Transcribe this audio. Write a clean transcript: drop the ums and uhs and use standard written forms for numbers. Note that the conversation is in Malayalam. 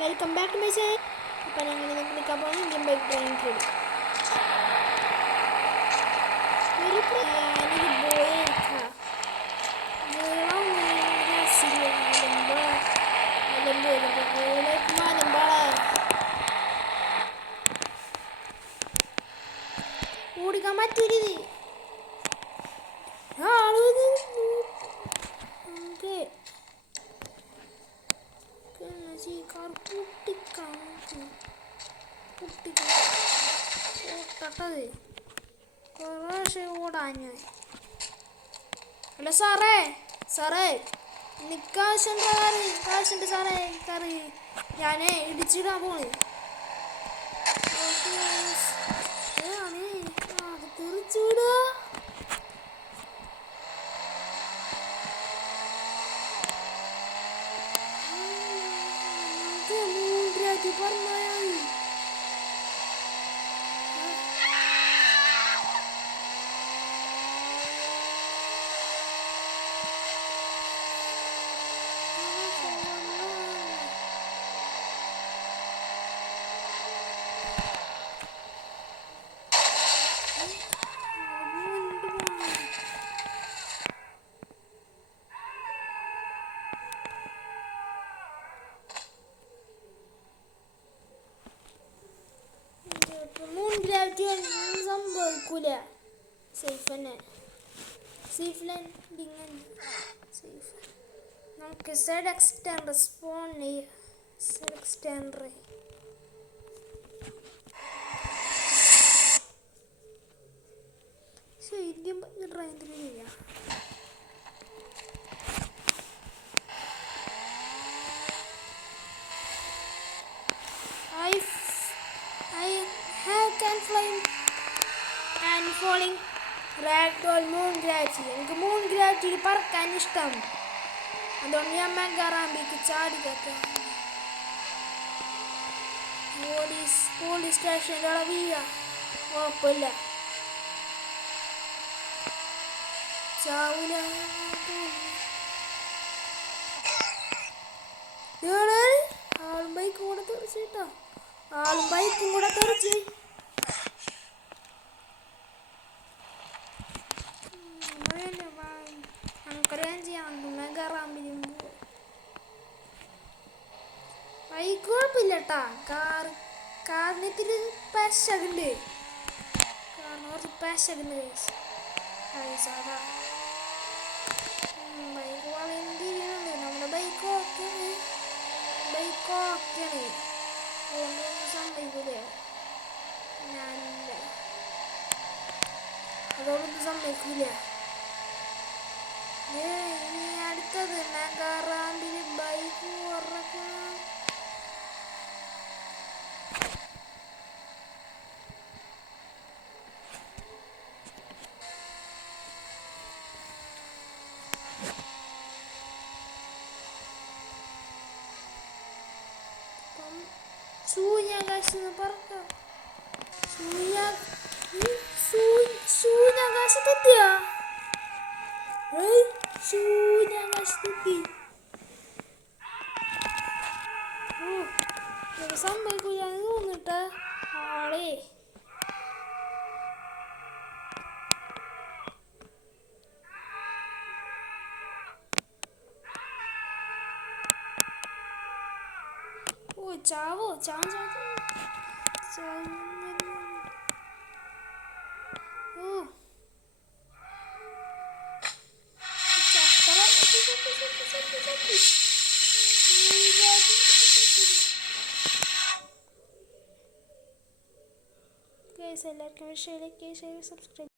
Welcome back to my channel. അപ്പോൾ ഞങ്ങൾ നിൽക്കാൻ പോകുന്നത് ഇന്ത്യൻ ബൈക്ക് ഡ്രൈവിംഗ് ട്രെയിൻ. ഒരു പ്രയാണിക്ക് പോയേക്കാം ഓടിക്കാൻ പറ്റരുത്. പൊട്ടിക്കട്ടത് കുറേ ഓടാഞ്ഞ. അല്ല സാറേ സാറേ കാശുണ്ട് സാറേ കറി ഞാൻ ഇടിച്ചിടാൻ പോണ്. തെറിച്ചുവിടുക. പറഞ്ഞാൽ ഗ്രാവിറ്റി സംഭവിക്കൂല. സേഫ് തന്നെ, സേഫ് ലാൻഡിങ് സേഫ്. നമുക്ക് സൈഡ് എക്സ്റ്റൻഡർ സ്പോൺ ചെയ്യാം. സൈഡ് എക്സ്റ്റൻഡർ ശരിക്കും ഡ്രൈവിംഗ് ചെയ്യാം. Can fly and falling ragdoll moon gravity. എനിക്ക് മൂൺ ഗ്രാവിറ്റിയിൽ പറക്കാൻ ഇഷ്ടം. അതുകൊണ്ട് ഞാൻ മെഗാറാമ്പിക്ക് ചാടിക്കട്ടെ. പോലീസ് സ്റ്റേഷനിലുള്ള വീഴ കുഴപ്പമില്ല, ചാവൂല. ആളും ബൈക്കും കൂടെ തെറിച്ച് കേട്ടോ, ആളും ബൈക്കും കൂടെ തെറിച്ച്. ബൈക്ക് കുഴപ്പമില്ലട്ടാ, കാറിന് ഇത്തിരി പശകുണ്ട്. കാറിന് കുറച്ച് പശകുണ്ട്. സാധാ ബൈക്ക് വളരെ തിരിയുന്നുണ്ട്. നമ്മുടെ ബൈക്ക് ഓക്കെയാണ്, അതുകൊണ്ടൊന്നും സമ്മതിക്കൂലേ. ഞാനില്ല, അതോടൊന്നും സമ്മതിക്കൂല. ഇനി അടുത്തത് മെഗാറാമ്പിൽ ബൈക്ക് ഉറക്കണം. സൂര്യാകാശത്ത് പറക്കാം. സൂര്യാകാശത്തെത്തിയ സൂര്യാകാശത്തെത്തി. സംഭവിക്കൂലെന്ന് തോന്നിട്ട് ആളെ ചാവോ എല്ലാവർക്കും ഷെയർ സബ്സ്ക്രൈബ്.